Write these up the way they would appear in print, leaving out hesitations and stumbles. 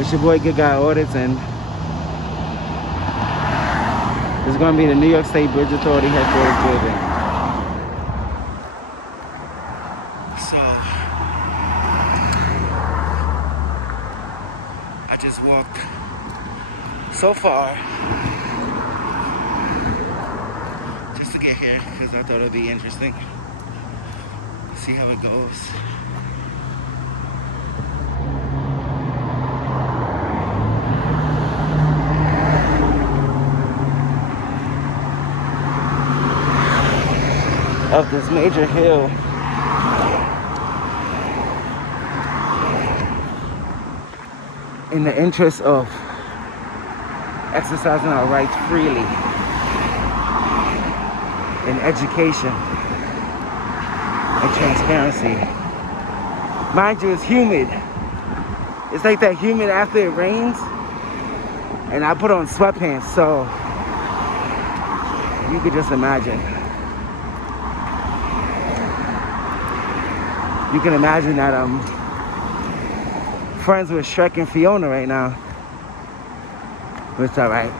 It's your boy Good Guy Audits, and it's going to be the New York State Bridge Authority headquarters building. So, I just walked so far just to get here because I thought it'd be interesting. See how it goes. Up this major hill. In the interest of exercising our rights freely in education and transparency. Mind you, it's humid. It's like that humid after it rains, and I put on sweatpants, so you could just imagine. You can imagine that I'm friends with Shrek and Fiona right now. But it's alright.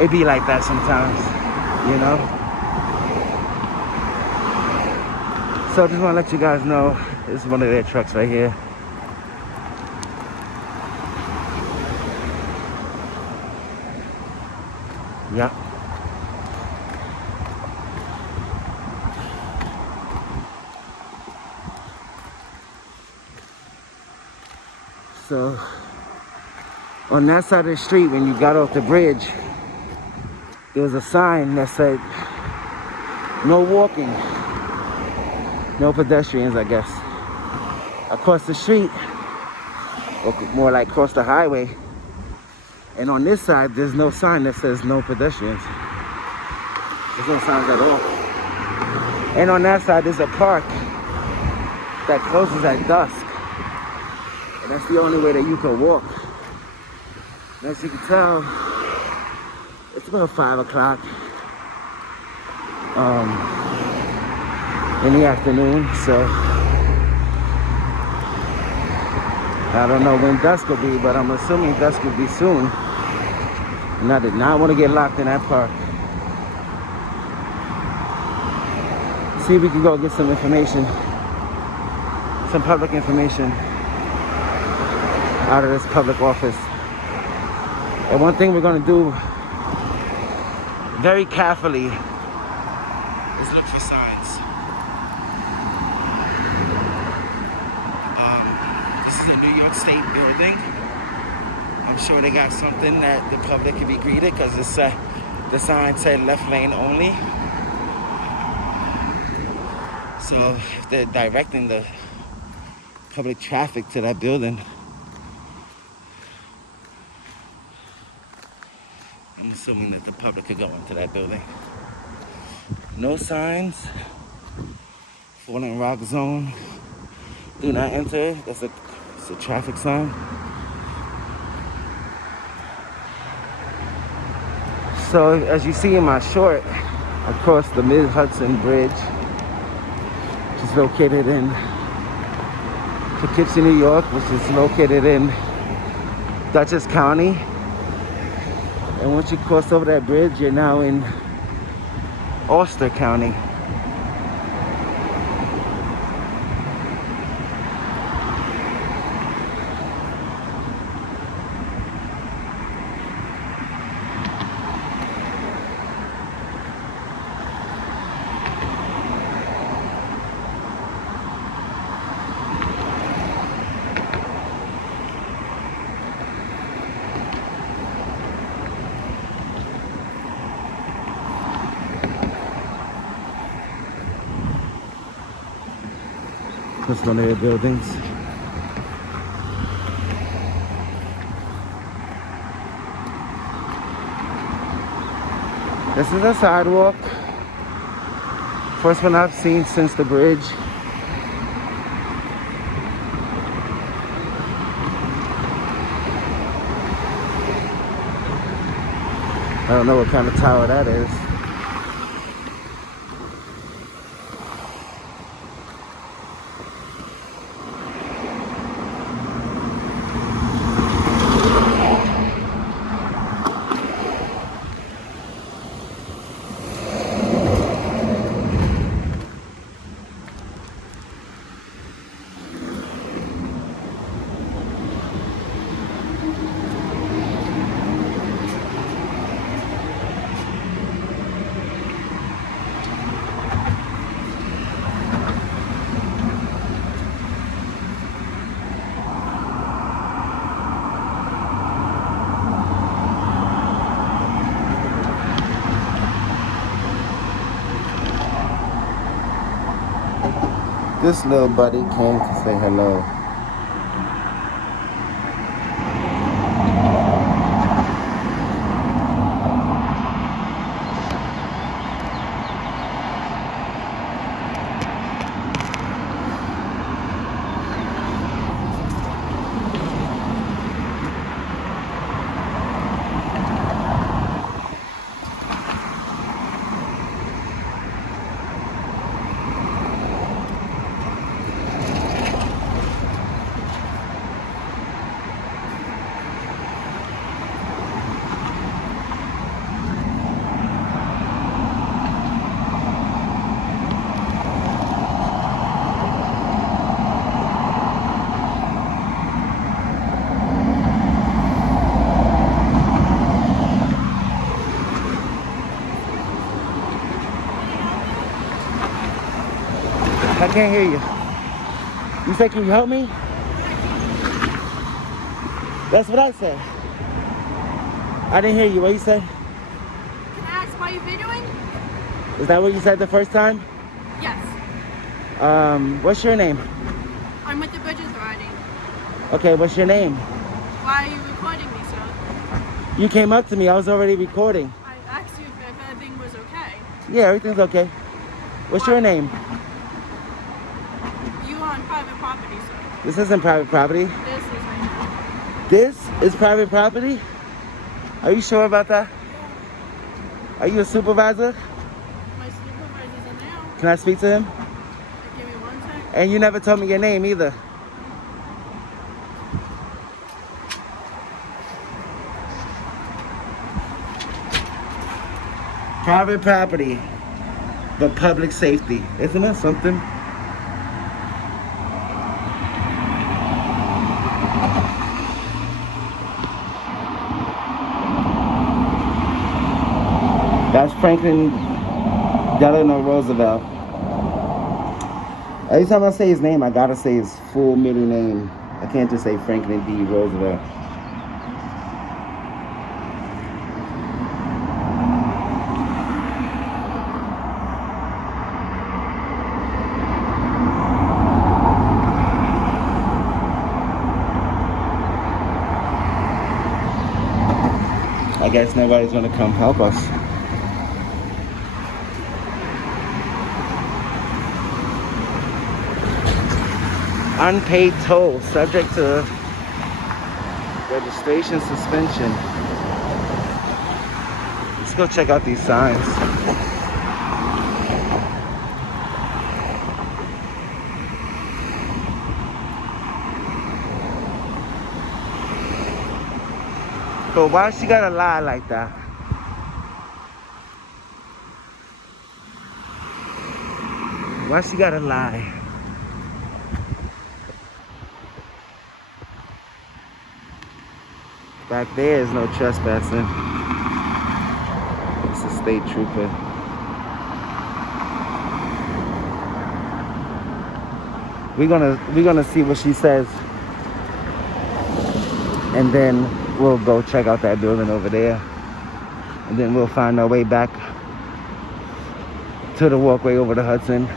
It be like that sometimes, you know? So I just want to let you guys know, this is one of their trucks right here. Yep. So, on that side of the street, when you got off the bridge, there was a sign that said, no walking, no pedestrians, I guess. Across the street, or more like across the highway, and on this side, there's no sign that says no pedestrians. There's no signs at all. And on that side, there's a park that closes at dusk. And that's the only way that you can walk. And as you can tell, it's about 5 o'clock in the afternoon, so I don't know when dusk will be, but I'm assuming dusk will be soon. And I did not want to get locked in that park. See if we can go get some information, some public information out of this public office. And one thing we're going to do very carefully is look for signs. This is a New York State building. I'm sure they got something that the public can be greeted, because it's the sign said left lane only. So if they're directing the public traffic to that building, I'm assuming that the public could go into that building. No signs. Fallen rock zone. Do not enter. It's a traffic sign. So as you see in my short, across the Mid-Hudson Bridge, which is located in Poughkeepsie, New York, which is located in Dutchess County. And once you cross over that bridge, you're now in Ulster County. That's one of their buildings. This is a sidewalk. First one I've seen since the bridge. I don't know what kind of tower that is. This little buddy came to say hello. I can't hear you. You said, can you help me? That's what I said. I didn't hear you. What you said? Can I ask why you're videoing? Is that what you said the first time? Yes. What's your name? I'm with the Bridge Authority. Okay, what's your name? Why are you recording me, sir? You came up to me. I was already recording. I asked you if everything was okay. Yeah, everything's okay. What's your name? You are on private property, sir. This isn't private property. This is right now. This is private property? Are you sure about that? Are you a supervisor? My supervisor's in there. Can I speak to him? Give me 1 second. And you never told me your name either. Private property, but public safety. Isn't that something? That's Franklin Delano Roosevelt. Every time I say his name, I gotta say his full middle name. I can't just say Franklin D. Roosevelt. I guess nobody's gonna come help us. Unpaid toll, subject to registration suspension. Let's go check out these signs. But why she gotta lie like that? Why she gotta lie? Back there is no trespassing. It's a state trooper. We're gonna see what she says, and then we'll go check out that building over there, and then we'll find our way back to the walkway over to Hudson.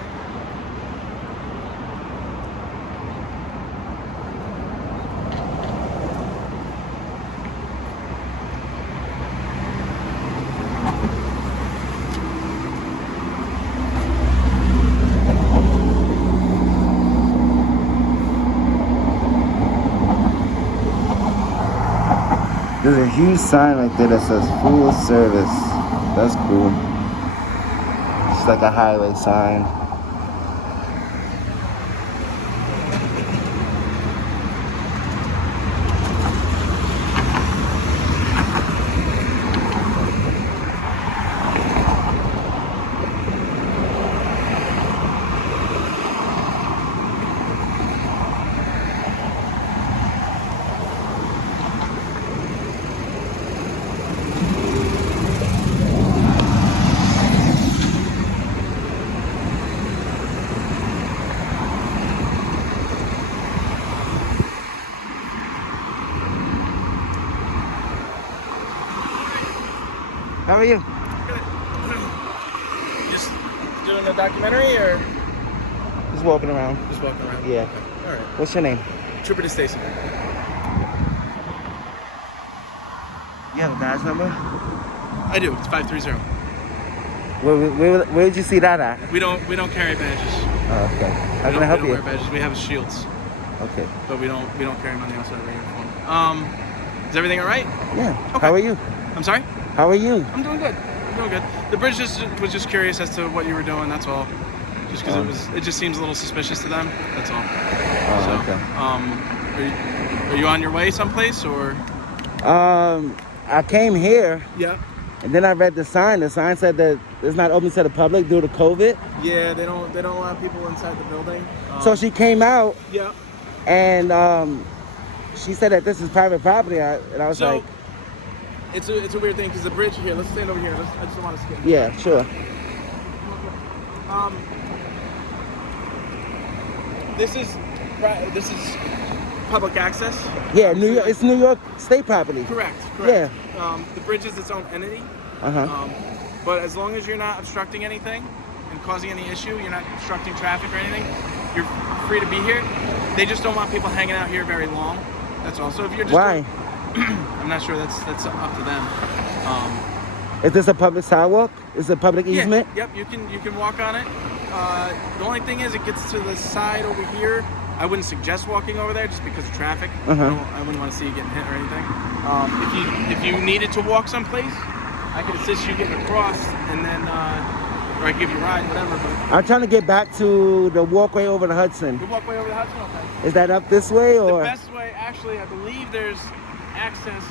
There's a huge sign right there that says full service. That's cool. It's like a highway sign. How are you? Good. Just doing a documentary, or? Just walking around. Just walking around? Yeah. Okay. All right. What's your name? Trooper to Stacy. You have a badge number? I do. It's 530. Where did you see that at? We don't carry badges. Oh, okay. How can I help we you? don't wear badges. We have shields, Okay. but we don't carry them on the outside of our uniform. Is everything all right? Yeah. Okay. How are you? I'm sorry? How are you? I'm doing good. The bridge was just curious as to what you were doing. That's all. Just because it just seems a little suspicious to them. That's all. Oh, okay. Are you on your way someplace or? I came here. Yeah. And then I read the sign. The sign said that it's not open to the public due to COVID. Yeah, they don't allow people inside the building. So she came out. Yeah. And she said that this is private property. And I was like, it's a weird thing because the bridge here. Let's stand over here. I just don't want to skip. yeah, sure. This is public access. Yeah, New York. It's New York State property. Correct. Yeah. The bridge is its own entity. But as long as you're not obstructing anything and causing any issue, you're not obstructing traffic or anything, you're free to be here. They just don't want people hanging out here very long. That's all. So if you're just Why? I'm not sure. That's up to them. Is this a public sidewalk? Is it a public easement? Yep. You can walk on it. The only thing is, it gets to the side over here. I wouldn't suggest walking over there just because of traffic. I wouldn't want to see you getting hit or anything. If you needed to walk someplace, I could assist you getting across, and then or I give you a ride, whatever. But I'm trying to get back to the walkway over the Hudson. the walkway over the Hudson, okay. Is that up this way or? The best way, actually, I believe there's access.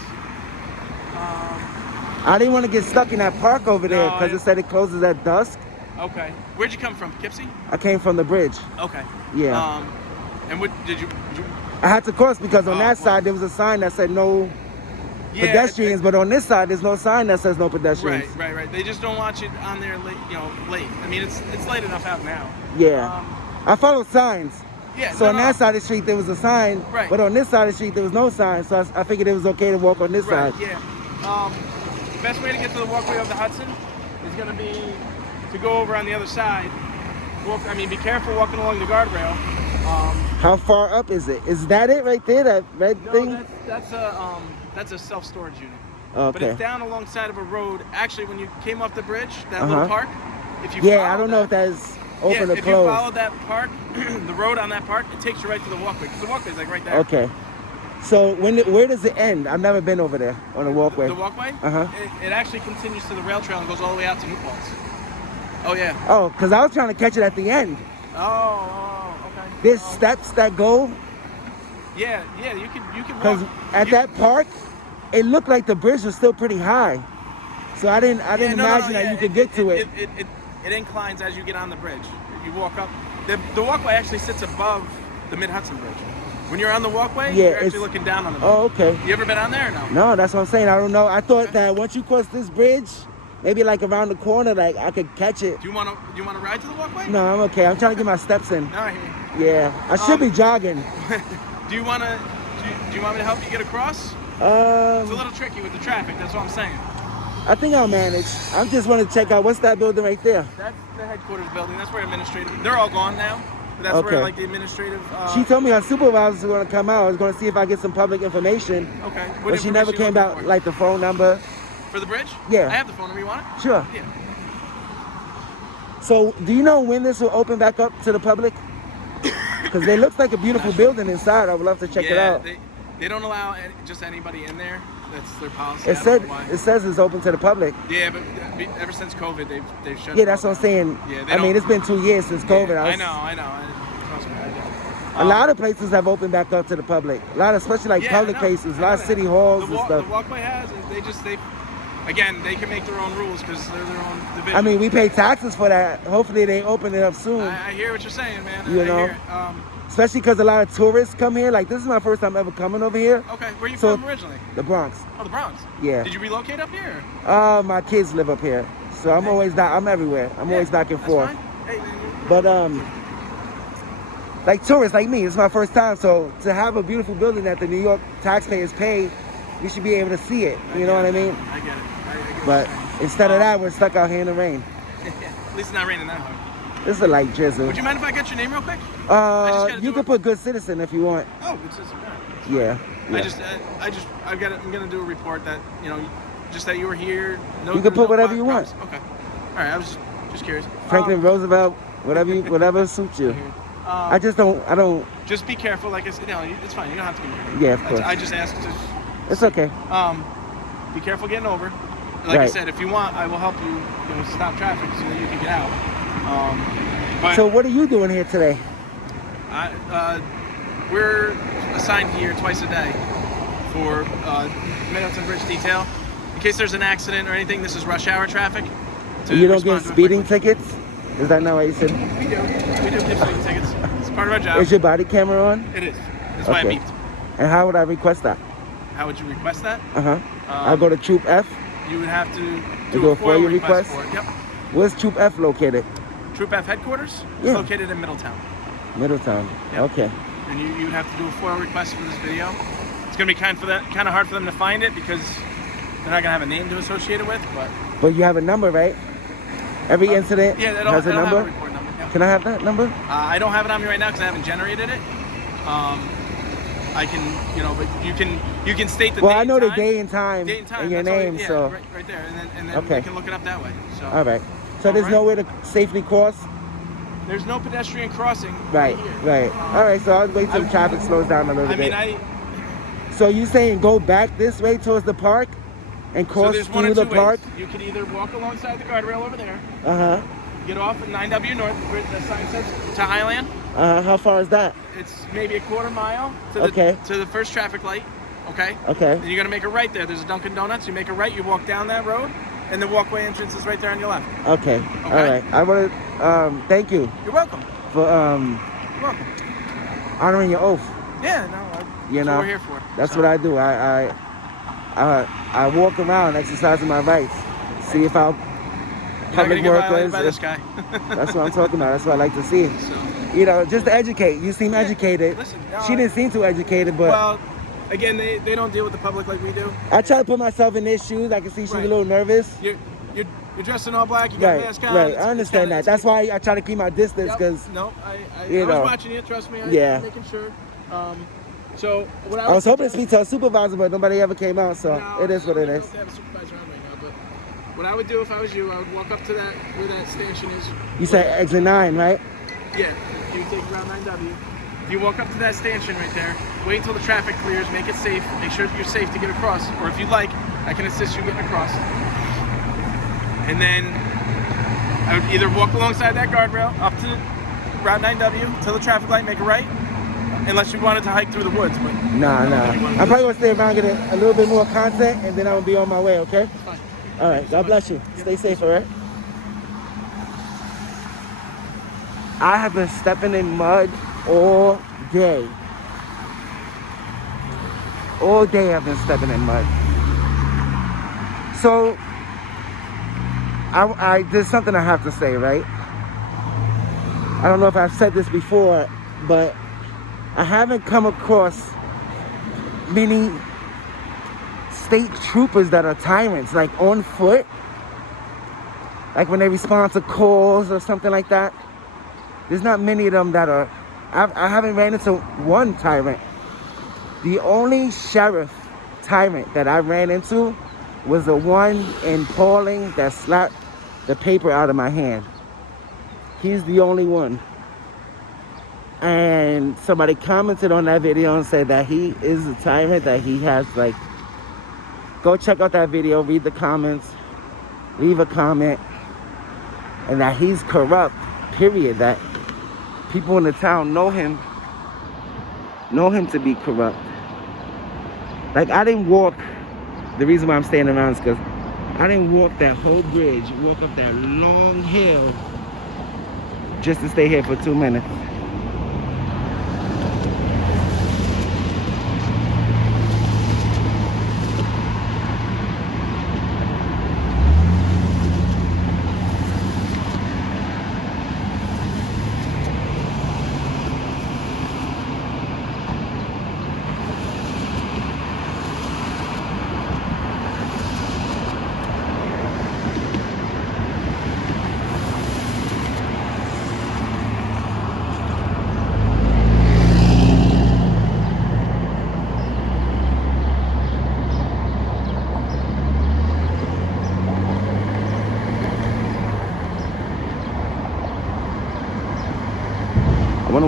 I didn't want to get stuck in that park over there No, because it said it closes at dusk. Okay. Where'd you come from, Poughkeepsie? I came from the bridge. Okay. Yeah. And what did you I had to cross because on that well. side there was a sign that said no Yeah, pedestrians, but on this side there's no sign that says no pedestrians. Right. They just don't want you on there late. Late. I mean, it's late enough out now. Yeah. I follow signs. Yeah. So on that side of the street there was a sign, Right. but on this side of the street there was no sign. So I figured it was okay to walk on this Right. side. Yeah. The best way to get to the walkway of the Hudson is going to be to go over on the other side. Be careful walking along the guardrail. How far up is it? Is that it right there? That red thing? That's a self-storage unit. Okay. But it's down alongside of a road. Actually, when you came off the bridge, that little park, if you I don't know if that's open or if closed. you follow that park, the road on that park, it takes you right to the walkway. Because the walkway is like right there. Okay. So where does it end? I've never been over there on the walkway. The walkway? It actually continues to the rail trail and goes all the way out to New Paltz. Oh, yeah. Oh, because I was trying to catch it at the end. Oh, okay. There's steps that go. Yeah, you can walk. Because at that park, it looked like the bridge was still pretty high. So I didn't imagine that you could get to it. It inclines as you get on the bridge. You walk up. The walkway actually sits above the Mid-Hudson Bridge. When you're on the walkway, you're actually looking down on the bridge. Oh, okay. You ever been on there or no? No, that's what I'm saying. I don't know. I thought that once you cross this bridge, maybe like around the corner, like I could catch it. Do you want to ride to the walkway? No, I'm okay. I'm trying to get my steps in. No, I hear you. Yeah, I should be jogging. Do you want me to help you get across? It's a little tricky with the traffic. That's what I'm saying. I think I'll manage. I just want to check out what's that building right there. That's the headquarters building. That's where administrative. They're all gone now. But that's where like the administrative. She told me her supervisors were going to come out. I was going to see if I get some public information. Okay. But she never came out, like the phone number. For the bridge? Yeah. I have the phone number. You want it? Sure. Yeah. So, do you know when this will open back up to the public? Because it looks like a beautiful building inside. I would love to check it out. They don't allow just anybody in there. That's their policy. It says it's open to the public. Yeah, but ever since COVID, they've shut. Yeah, that's what I'm saying. Yeah, I mean, it's been 2 years since COVID. I know. Trust me, I get it. A lot of places have opened back up to the public. A lot, especially like public places. A lot of city halls and stuff. The walkway has, and again, they can make their own rules because they're their own division. I mean, we pay taxes for that. Hopefully, they open it up soon. I hear what you're saying, man. You know? Hear it. Especially because a lot of tourists come here. Like, this is my first time ever coming over here. Okay, where are you from originally? The Bronx. Oh, the Bronx? Yeah. Did you relocate up here? My kids live up here. So I'm always I'm everywhere. I'm always back and forth. Hey, but, like tourists like me, it's my first time. So to have a beautiful building that the New York taxpayers pay, we should be able to see it. You know what I mean? I get it. But instead of that, we're stuck out here in the rain. At least it's not raining that hard. It's a light drizzle. Would you mind if I get your name real quick? gotta You do can it. put good citizen if you want. Oh, good system. Yeah. I'm gonna do a report that just that you were here. No, You can put whatever you want. Okay. All right. I was just curious. Franklin Roosevelt, whatever suits you. I don't. Just be careful. Like I said, it's fine. You don't have to be married. Yeah, of course. I just asked to. It's okay. Be careful getting over. Like I Right. said, if you want, I will help you. Stop traffic so that you can get out. But So what are you doing here today? we're assigned here twice a day for Middleton Bridge detail. In case there's an accident or anything, this is rush hour traffic. You don't get respond to it speeding quickly. tickets? Is that not what you said? We do. We do give speeding tickets. It's part of our job. Is your body camera on? It is. That's why I Okay. beeped. And how would I request that? How would you request that? I'll go to Troop F. You would have to do do a a FOIA FOIA request request? for it. Yep. Where's Troop F located? Troop F headquarters Yeah. is located in Middletown. Middletown. Yep. Okay. And you would have to do a FOIA request for this video. It's gonna be kind of hard for them to find it because they're not gonna have a name to associate it with, but But you have a number, right? Every incident yeah, has a it'll have number? a report number. Yep. Can I have that number? I don't have it on me right now because I haven't generated it. I can, but you can state the Well, date I know and the time. day and time Date and time. and your that's all name, yeah, so. right there, and then Okay. we can look it up that way. So All right. So there's All right. no way to safely cross? there's no pedestrian crossing. Right, here. right. All right, so I'll wait till the traffic slows down a little I bit. mean, So you saying go back this way towards the park and so cross there's one through or the two park? ways. You can either walk alongside the guardrail over there, Uh-huh. get off at 9W North, where the sign says to Highland. How far is that? It's maybe a quarter mile to the first traffic light. Okay. Okay. Then you're gonna make a right there. There's a Dunkin' Donuts. You make a right. You walk down that road, and the walkway entrance is right there on your left. Okay. All right. I want to thank you You're welcome. for You're welcome. honoring your oath. Yeah. No. That's what we're here for. That's what I do. I walk around exercising my rights. See if our You're not public gonna get violated workers. by this guy. That's what I'm talking about. That's what I like to see. So, Just to educate. You seem educated. listen, She didn't seem too educated, but well, again, they don't deal with the public like we do. I try to put myself in their shoes. I can see she's Right. a little nervous. You're dressed in all black. You got a Right, mask on. right. It's- I understand it's that. kinda- That's why I try to keep my distance, Yep. because No, I you was know. watching you. Trust me. Yeah. I'm making sure. So what I was hoping to speak to a supervisor, but nobody ever came out, so No, it is what it I is. don't have a supervisor on right now, but what I would do if I was you, I would walk up to that where that stanchion is. You said exit 9, right? Yeah, you take around 9W. You walk up to that stanchion right there. Wait until the traffic clears. Make it safe. Make sure that you're safe to get across. Or if you'd like, I can assist you getting across. And then I would either walk alongside that guardrail up to Route 9W till the traffic light, make a right. Unless you wanted to hike through the woods, but Nah. you wanna I'm do probably going to stay around, get a little bit more content, and then I'm going to be on my way, okay? it. Fine. All right. God bless you. Stay safe, all right? I have been stepping in mud all day. All day I've been stepping in mud. So, there's something I have to say, right? I don't know if I've said this before, but I haven't come across many state troopers that are tyrants, like on foot. Like when they respond to calls or something like that. There's not many of them that are, I haven't ran into one tyrant. The only sheriff tyrant that I ran into was the one in Pauling that slapped the paper out of my hand. He's the only one. And somebody commented on that video and said that he is a tyrant, that he has like, go check out that video, read the comments, leave a comment, and that he's corrupt, period. That people in the town know him to be corrupt. Like, I didn't walk, the reason why I'm staying around is because I didn't walk that whole bridge, walk up that long hill just to stay here for 2 minutes.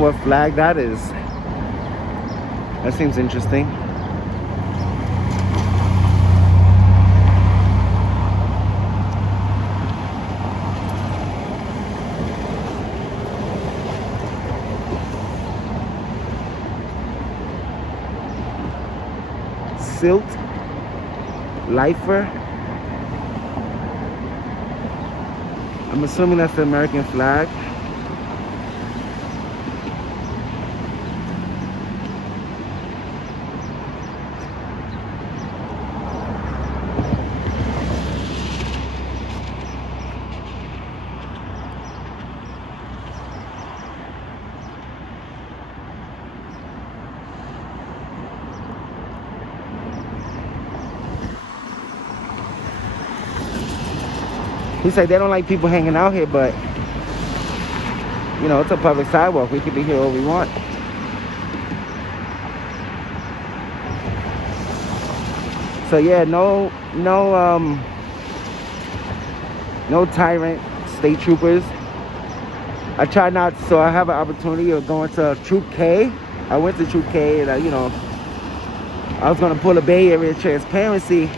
know what flag that is. That seems interesting. Silt Lifer. I'm assuming that's the American flag. He said they don't like people hanging out here, but you know, it's a public sidewalk. We can be here all we want. So yeah, no tyrant state troopers. I try not, so I have an opportunity of going to Troop K. I went to Troop K and you know, I was gonna pull a Bay Area transparency.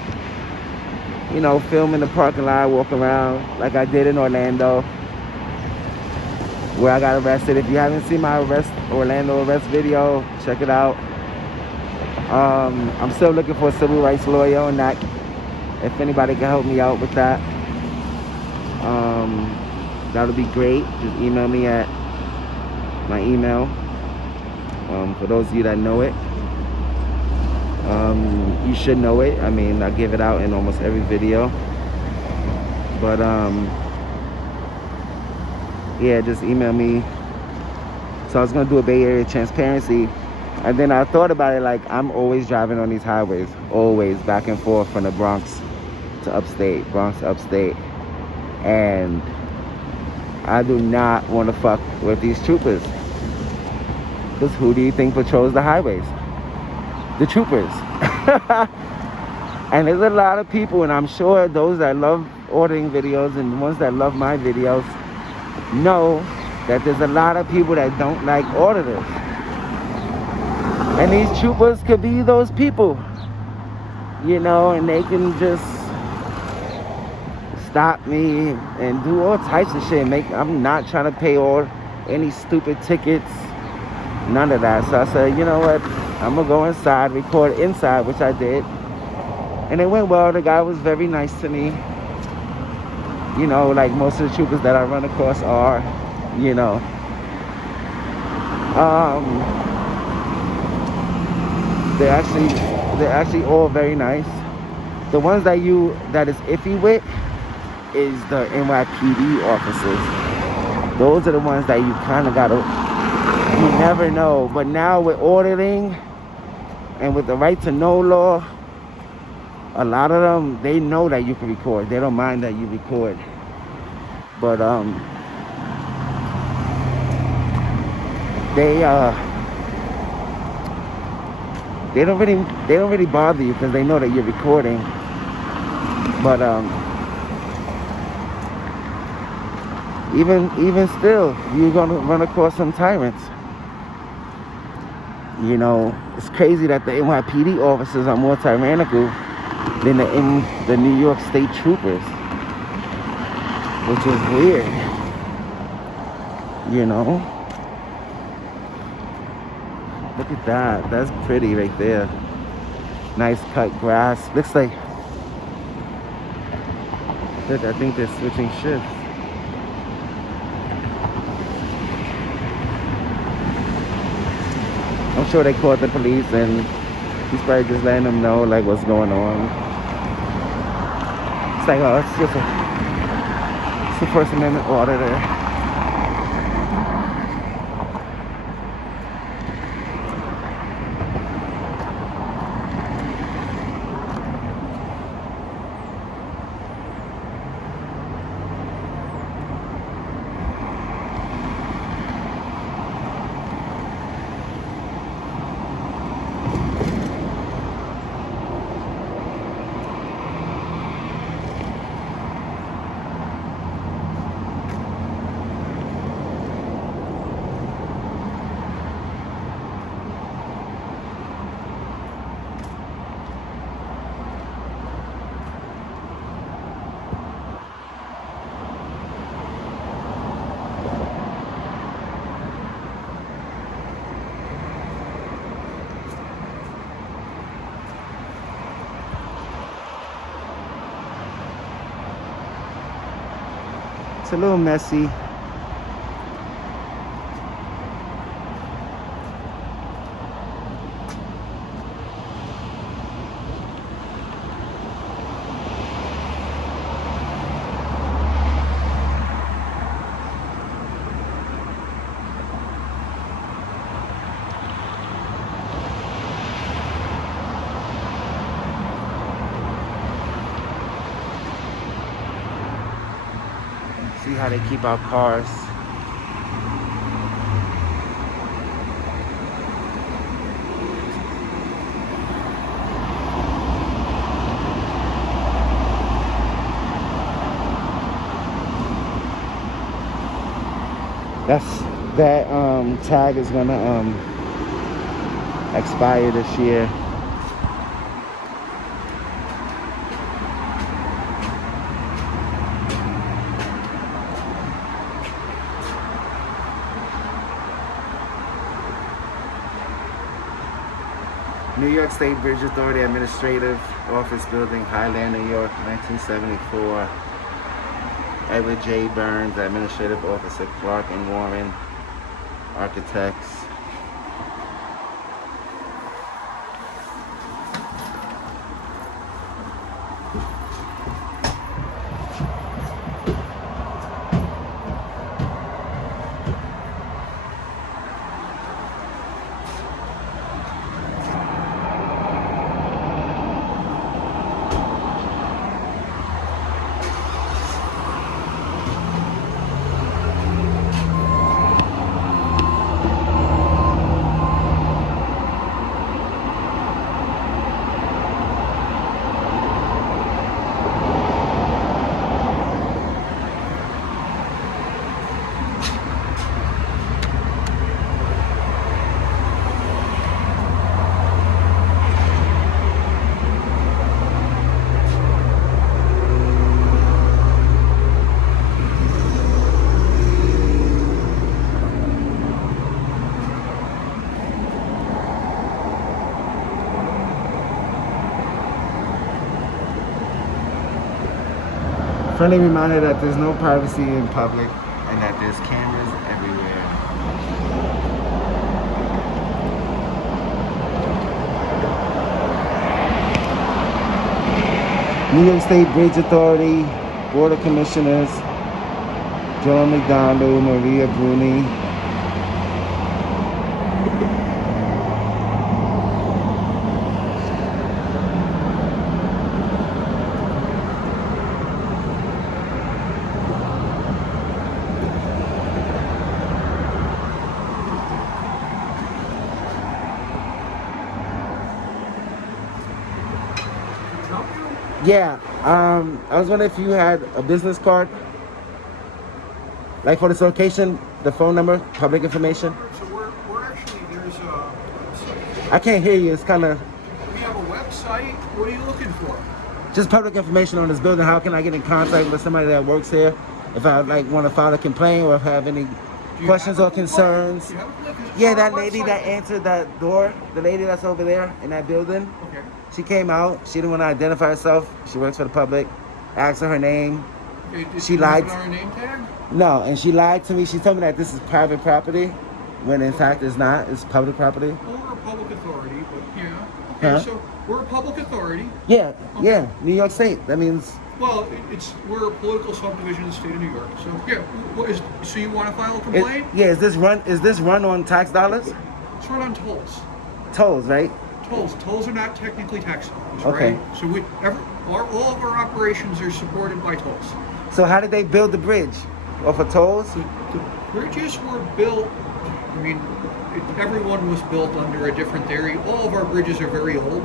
You know, film in the parking lot, walk around like I did in Orlando, where I got arrested. If you haven't seen my Orlando arrest video, check it out. I'm still looking for a civil rights lawyer on that. If anybody can help me out with that, that would be great. Just email me at my email. For those of you that know it. You should know it. I mean, I give it out in almost every video. But yeah, just email me. So I was gonna do a Bay Area transparency, and then I thought about it, like I'm always driving on these highways, always back and forth from the Bronx to upstate, Bronx to upstate, and I do not want to fuck with these troopers. Because who do you think patrols the highways? The troopers. And there's a lot of people, and I'm sure those that love ordering videos and the ones that love my videos know that there's a lot of people that don't like auditors. And these troopers could be those people, you know, and they can just stop me and do all types of shit. I'm not trying to pay any stupid tickets, none of that. So I said, you know what, I'm gonna go inside, record inside, which I did, and it went well. The guy was very nice to me, you know, like most of the troopers that I run across are, you know. They're actually all very nice. The ones that is iffy with is the NYPD officers. Those are the ones that you kind of gotta, you never know. But now with auditing and with the right to know law, a lot of them, they know that you can record. They don't mind that you record. But they don't really bother you because they know that you're recording. But even still, you're gonna run across some tyrants. You know, it's crazy that the NYPD officers are more tyrannical than the New York State troopers, which is weird. You know, look at that. That's pretty right there. Nice cut grass. Looks like, look, I think they're switching shifts. I'm sure they called the police and he's probably just letting them know like what's going on. It's like, oh, it's just a First Amendment auditor. It's a little messy. See how they keep our cars. That tag is gonna expire this year. New York State Bridge Authority Administrative Office Building, Highland, New York, 1974. Edward J. Burns, Administrative Officer, Clark and Warren, Architects. Friendly reminder that there's no privacy in public and that there's cameras everywhere. New York State Bridge Authority, Board of Commissioners, Joan McDonald, Maria Bruni. Yeah, I was wondering if you had a business card, like for this location, the phone number, public information. So we're actually, there's a website. I can't hear you, it's kind of, We have a website. What are you looking for? just public information on this building. How can I get in contact with somebody that works here? If I like want to file a complaint or if I have any questions or concerns. Do you have a complaint? 'Cause it's Yeah, on our that lady website. that answered that door, the lady that's over there in that building, Okay. she came out. She didn't want to identify herself. She works for the public. Asked her name. Okay, did She you lied. put on our name tag? No, and she lied to me. She told me that this is private property, when in fact it's not. It's public property. Well, we're a public authority, but yeah. Okay, Huh? so we're a public authority. Yeah, yeah, New York State. That means, Well, we're a political subdivision of the state of New York. So yeah, so you want to file a complaint? yeah. Is this run on tax dollars? It's run on tolls. Tolls, right? Tolls are not technically tax dollars, Okay. right? So all of our operations are supported by tolls. So how did they build the bridge? Off of tolls? The bridges were built, I mean, everyone was built under a different theory. All of our bridges are very old,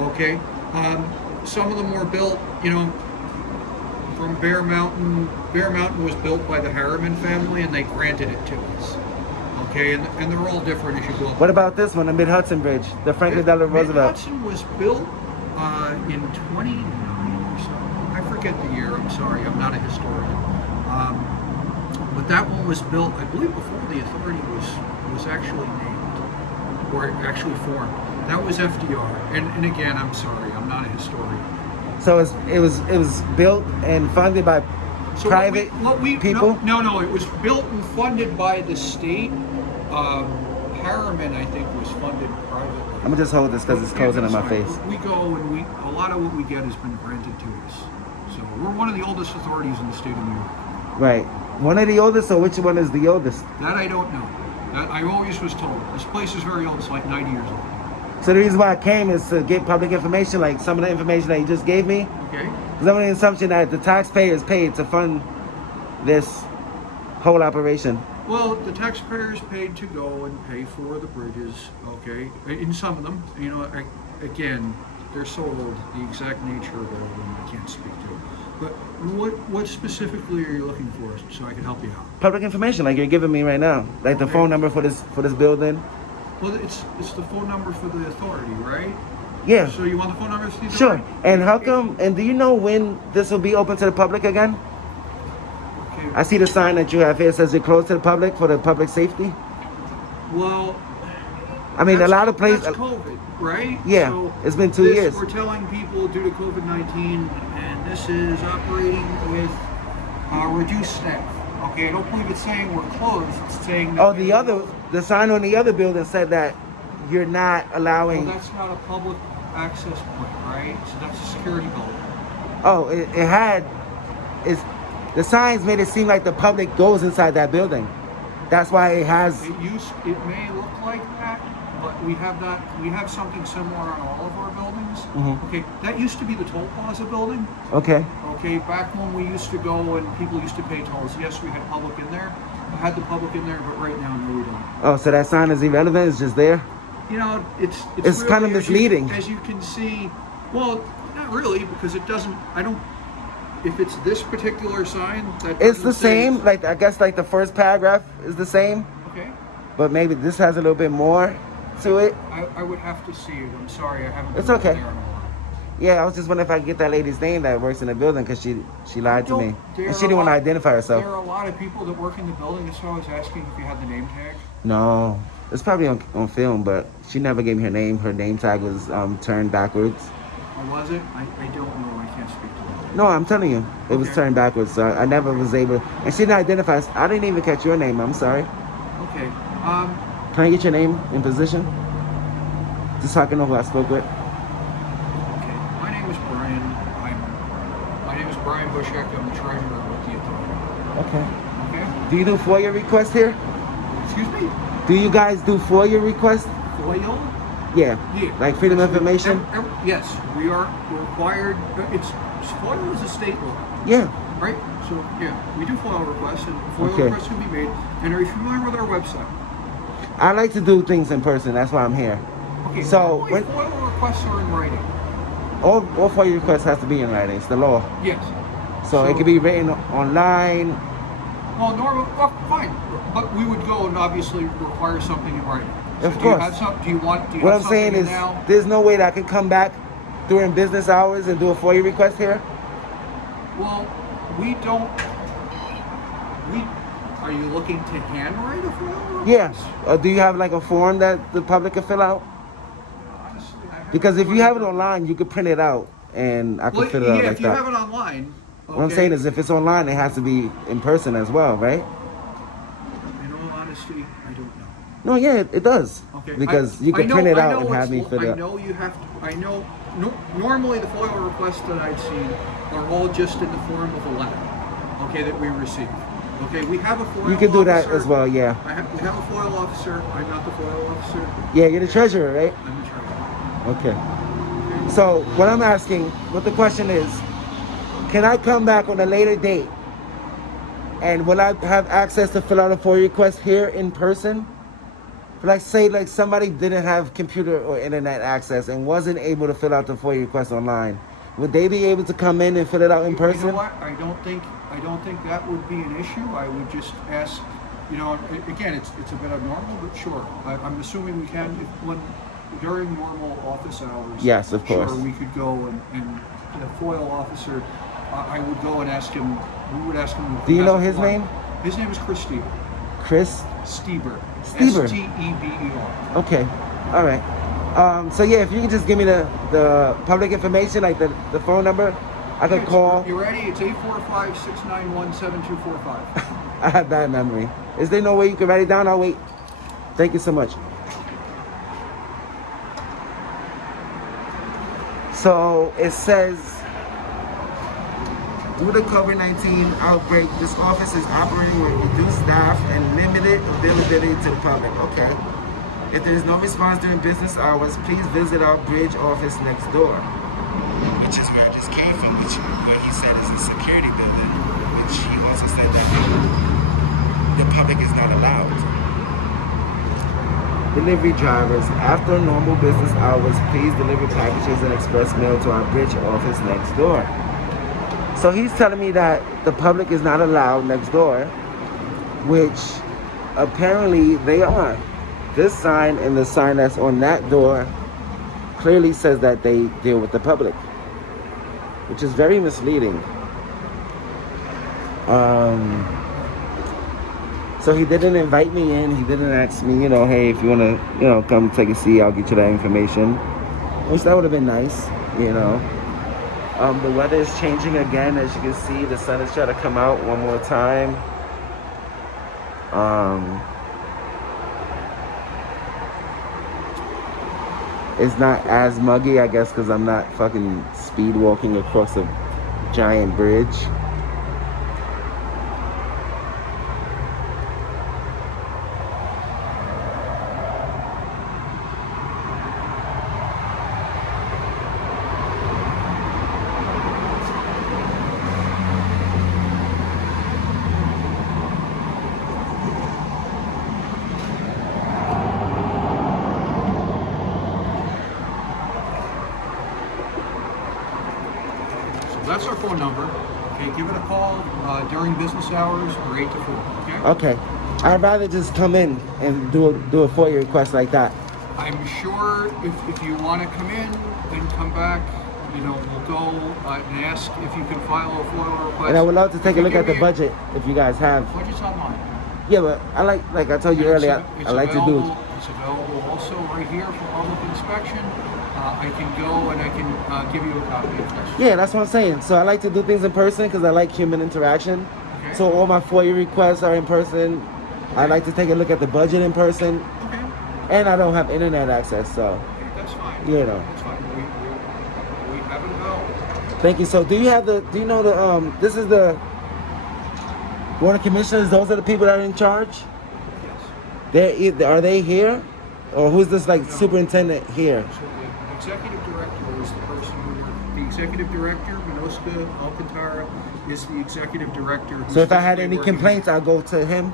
okay? Some of them were built, from Bear Mountain. Bear Mountain was built by the Harriman family and they granted it to us, okay? And they're all different as you go up. What about this one, the Mid-Hudson Bridge, the Franklin Delano Roosevelt? Hudson was built in 29 or so. I forget the year, I'm sorry, I'm not a historian. But that one was built, I believe, before the authority was actually named, or actually formed. That was FDR. And again, I'm sorry, I'm not a historian. So it was built and funded by So private people? No, it was built and funded by the state. Harriman, I think, was funded privately. I'm gonna just hold this because it's closing in my Sorry, face. We go and a lot of what we get has been granted to us. So we're one of the oldest authorities in the state of New York. Right. One of the oldest, or which one is the oldest? That I don't know. That I always was told. This place is very old. It's like 90 years old. So the reason why I came is to get public information, like some of the information that you just gave me. Okay. Because I'm under the assumption that the taxpayers paid to fund this whole operation. Well, the taxpayers paid to go and pay for the bridges. Okay. In some of them, you know, again, they're so old. The exact nature of all of them I can't speak to. But what specifically are you looking for, so I can help you out? Public information, like you're giving me right now, like the phone number for this building. Well, it's the phone number for the authority, right? Yeah. So you want the phone number for the Sure. authority? And how come? And do you know when this will be open to the public again? Okay. I see the sign that you have here says you're closed to the public for the public safety. Well, I mean, a lot of places. That's COVID, right? Yeah, So it's been 2 years. We're telling people due to COVID-19, and this is operating with reduced staff. Okay, I don't believe it's saying we're closed. It's saying that The sign on the other building said that you're not allowing. Well, that's not a public access point, right? So that's a security building. Oh, the signs made it seem like the public goes inside that building. That's why it has. It may look like that, but we have something similar on all of our buildings. Mhm. Okay, that used to be the toll plaza building. Okay. Okay, back when we used to go and people used to pay tolls, yes, we had public in there. I had the public in there, but right now, no, we don't. Oh, so that sign is irrelevant? It's just there? You know, it's It's kind of really, misleading. As you can see, well, not really, because it doesn't, if it's this particular sign, that It's the doesn't say same. Like I guess like the first paragraph is the same, Okay, but maybe this has a little bit more to it. I would have to see it. I'm sorry, I haven't. It's been over okay. there in a while. Yeah, I was just wondering if I could get that lady's name that works in the building because she lied to me. There And are she didn't want to a lot- identify herself. There are a lot of people that work in the building, that's why I was asking if you had the name tag. No, it's probably on film, but she never gave me her name. Her name tag was turned backwards. Or was it? I don't know. I can't speak to that. No, I'm telling you, it was Okay. turned backwards. So I never was able. And she didn't identify us. I didn't even catch your name. I'm sorry. Okay. Can I get your name and position? Just so I can know who I spoke with. Okay. My name is Brian. My name is Brian Bushek. I'm the treasurer with the authority. Okay. Okay. Do you do FOIA requests here? Excuse me. Do you guys do FOIA requests? Foil? Yeah. Yeah. Like freedom of information? Yes, we are required. FOIL is a state law, Yeah. right? So yeah, we do FOIL requests, and FOIL Okay. requests can be made. And are you familiar with our website? I like to do things in person. That's why I'm here. Okay. So, normally when- FOIL requests are in writing. All FOIA requests have to be in writing. It's the law. Yes. So it can be written online. Well, fine, but we would go and obviously require something in writing. So Of do course. You have some, do you want? Do you What have I'm saying something is, now? there's no way that I can come back during business hours and do a FOIA request here. Well, we don't. Are you looking to handwrite a FOIL request? Yeah. Or do you have like a form that the public can fill out? Honestly, I haven't Because if you really have it done- online, you could print it out and I can Well, fill it out yeah, like if you that. have it online. What I'm saying is, if it's online, it has to be in person as well, right? in all honesty, I don't know. No, yeah, it does. Okay. Because you I can know- print it I out know and have it's me lo- fill it I out. know you have to. I know. No, normally, the FOIL requests that I've seen are all just in the form of a letter. Okay, that we receive. Okay, we have a FOIL. You can do that officer. as well, yeah. We have a FOIL officer. I'm not the FOIL officer. Yeah, you're the treasurer, right? I'm the treasurer. Okay. So what I'm asking, what the question is, can I come back on a later date? And will I have access to fill out a FOIA request here in person? Like say like somebody didn't have computer or internet access and wasn't able to fill out the FOIA request online. Would they be able to come in and fill it out in You person? know what? I don't think that would be an issue. I would just ask. You know, again, it's a bit abnormal, but sure. I'm assuming we can during normal office hours. Yes, of course. Sure, we could go and the FOIL officer. I would go and ask him. We would ask him. Do you know as a his FOIL. name? His name is Chris Steber. Chris? Steber. Steber. Steber. Okay. All right. So yeah, if you can just give me the public information, like the phone number, I could call. You ready? It's 845-691-7245. I have bad memory. Is there no way you can write it down? I'll wait. Thank you so much. So it says, due to COVID-19 outbreak, this office is operating with reduced staff and limited availability to the public. Okay. If there is no response during business hours, please visit our bridge office next door. Which is where I just came from, where he said is a security building, which he also said that the public is not allowed. Delivery drivers, after normal business hours, please deliver packages and express mail to our bridge office next door. So he's telling me that the public is not allowed next door, which apparently they are. This sign and the sign that's on that door clearly says that they deal with the public, which is very misleading. So he didn't invite me in. He didn't ask me, hey, if you want to, come take a seat, I'll get you that information. Which that would have been nice, The weather is changing again. As you can see, the sun is trying to come out one more time. It's not as muggy, I guess, because I'm not fucking speed walking across a giant bridge. That's our phone number. Okay, give it a call during business hours or 8 to 4. Okay. Okay. I'd rather just come in and do a FOIA request like that. I'm sure if you want to come in and come back, we'll go and ask if you can file a FOIA request. And I would love to take a look at the budget if you guys have. Budget's online. Yeah, but I like I told you earlier, I like to do. It's available also right here for public inspection. I can go and I can give you a copy of this. Yeah, that's what I'm saying. So I like to do things in person because I like human interaction. Okay. So all my FOIA requests are in person. Okay. I like to take a look at the budget in person. Okay. And I don't have internet access, so. Okay, that's fine. That's fine. We have it available. Thank you. So do you know this is the Board of Commissioners, those are the people that are in charge? Yes. Are they here? Or who's this superintendent here? So the executive director is the person the executive director, Minoska Alcantara, is the executive director. So if I had any complaints, I'll go to him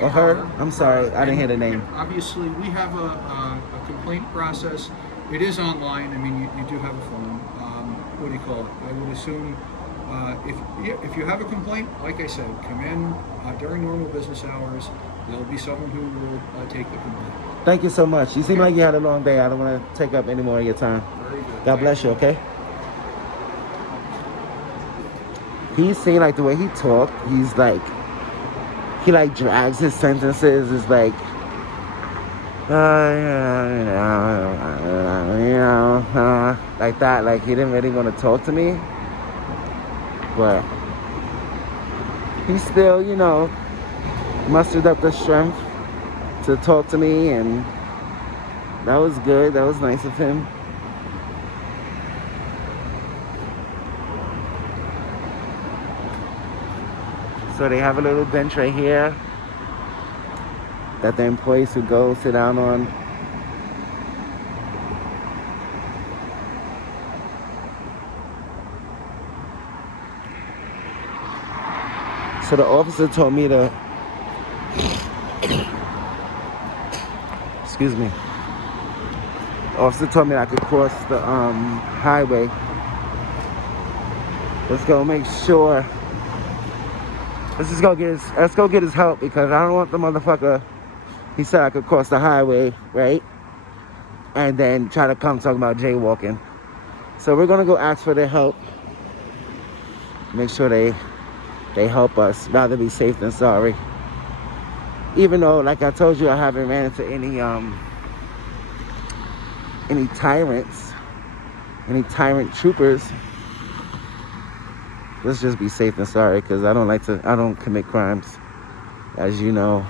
or her? I'm sorry, I didn't hear the name. Obviously, we have a complaint process. It is online. I mean, you do have a phone. What do you call it? I would assume if you have a complaint, like I said, come in during normal business hours. There'll be someone who will take the complaint. Thank you so much. You seem like you had a long day. I don't want to take up any more of your time. Very good. God bless you, okay? He's saying the way he talked, he drags his sentences. It's like that. Like he didn't really want to talk to me. But he still, mustered up the strength to talk to me, and that was good. That was nice of him. So they have a little bench right here that the employees would go sit down on. So the officer told me to, excuse me. The officer told me I could cross the highway. Let's go make sure. Let's go get his help, because I don't want the motherfucker. He said I could cross the highway, right? And then try to come talking about jaywalking. So we're gonna go ask for their help. Make sure they help us. Rather be safe than sorry. Even though, like I told you, I haven't ran into any tyrants, any tyrant troopers. Let's just be safe than sorry, because I don't commit crimes, as you know.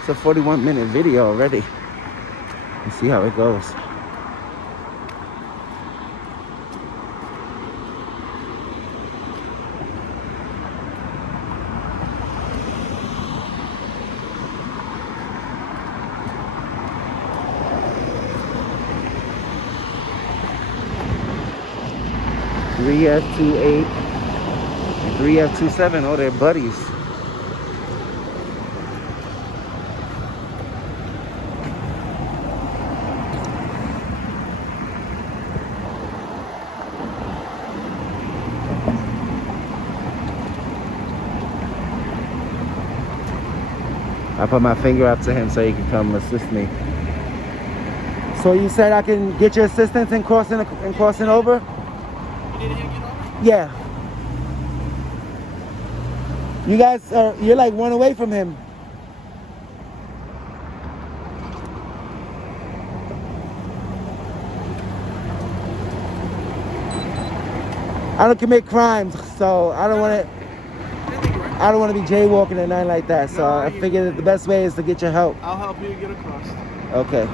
It's a 41-minute video already. Let's see how it goes. Three F28 and 3F27, oh, they're buddies. I put my finger up to him so he can come assist me. So you said I can get your assistance in crossing over? You need to get over? Yeah. You guys you're like 1 away from him. I don't commit crimes, so I don't want to be jaywalking at night like that. So I figured that the best way is to get your help. I'll help you get across. Okay. You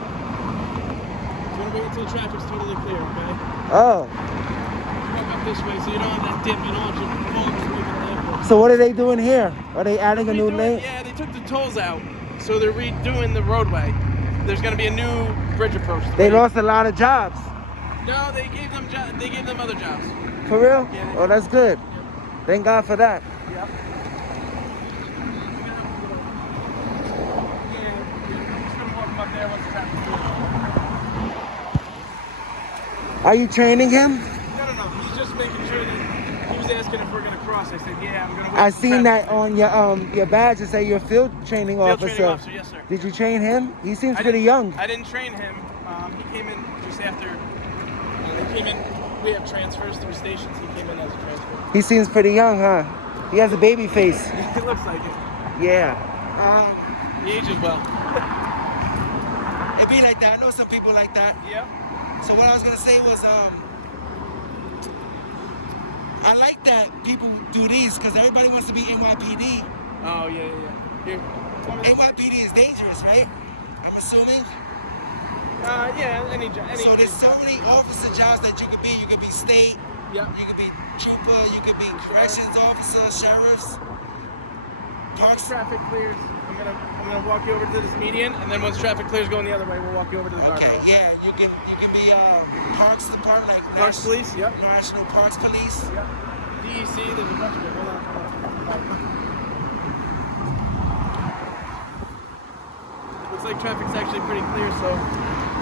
want to wait until the traffic's totally clear, okay? Oh. Walk up this way so you don't have that dip. You don't want your phones moving in the airport. So what are they doing here? Are they adding a new lane? Yeah, they took the tolls out, so they're redoing the roadway. There's going to be a new bridge approach. They lost a lot of jobs. No, they gave them other jobs. For real? Yeah, Oh, that's good. Thank God for that. Yep. Are you training him? No. He's just making sure that he was asking if we're gonna cross. I said, yeah, I'm gonna wait. I seen that on your badge. It say you're a field training officer. Field training officer, yes, sir. Did you train him? He seems pretty young. I didn't train him. He came in just after. They came in. We have transfers through stations. He came in as a transfer. He seems pretty young, huh? He has a baby face. It looks like it. Yeah. He ages well. It be like that. I know some people like that. Yeah. So what I was gonna say was, I like that people do these because everybody wants to be NYPD. Oh yeah. Here. NYPD is dangerous, right? I'm assuming. Yeah. Any So there's so many officer jobs that you could be. You could be state. Yeah. You could be trooper. You could be corrections officer, sheriffs. Once traffic clears, I'm gonna walk you over to this median, and then once traffic clears going the other way, we'll walk you over to the guardrail. Okay, yeah, you can be Parks Department, like Parks Police, yep. National Parks Police. Yep. DEC, there's a bunch of it. Hold on. Looks like traffic's actually pretty clear, so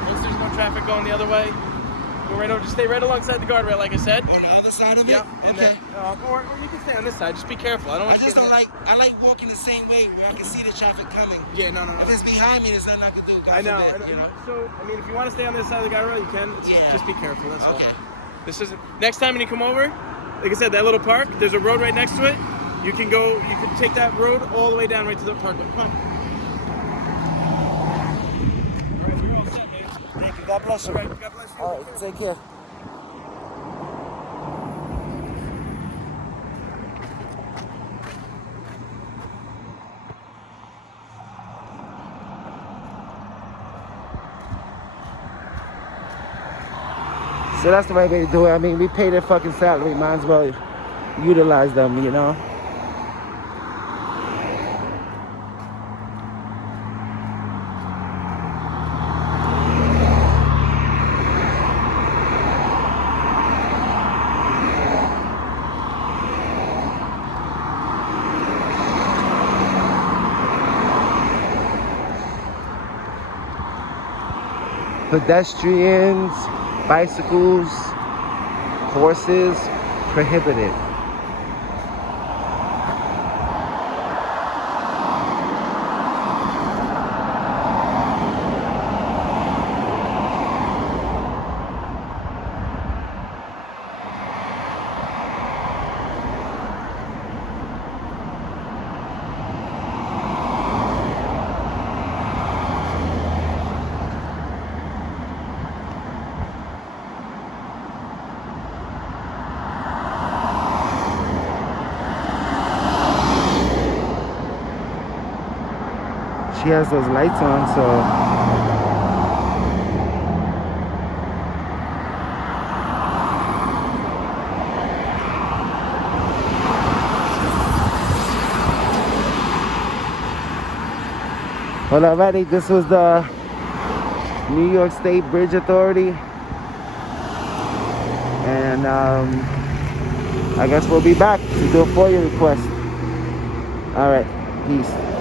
once there's no traffic going the other way, go right over. Just stay right alongside the guardrail, like I said. On the other side of it? Yep. And okay. Then, or you can stay on this side. Just be careful. I like walking the same way where I can see the traffic coming. Yeah, no. If it's behind me, there's nothing I can do. God I know. forbid, you know. So, I mean, if you want to stay on this side of the guardrail, you can. Yeah. Just be careful. That's all. Okay. This isn't. Next time when you come over, like I said, that little park. There's a road right next to it. You can go. You can take that road all the way down right to the park. Come on. All right, we're all set, baby. Thank you. God bless you. All right. God bless you. All right. Take care. So that's the right way to do it. I mean, we pay their fucking salary. Might as well utilize them, you know? Pedestrians, bicycles, horses, prohibited. she has those lights on, so. Well, alrighty, this was the New York State Bridge Authority. And I guess we'll be back to do a FOIA request. Alright, peace.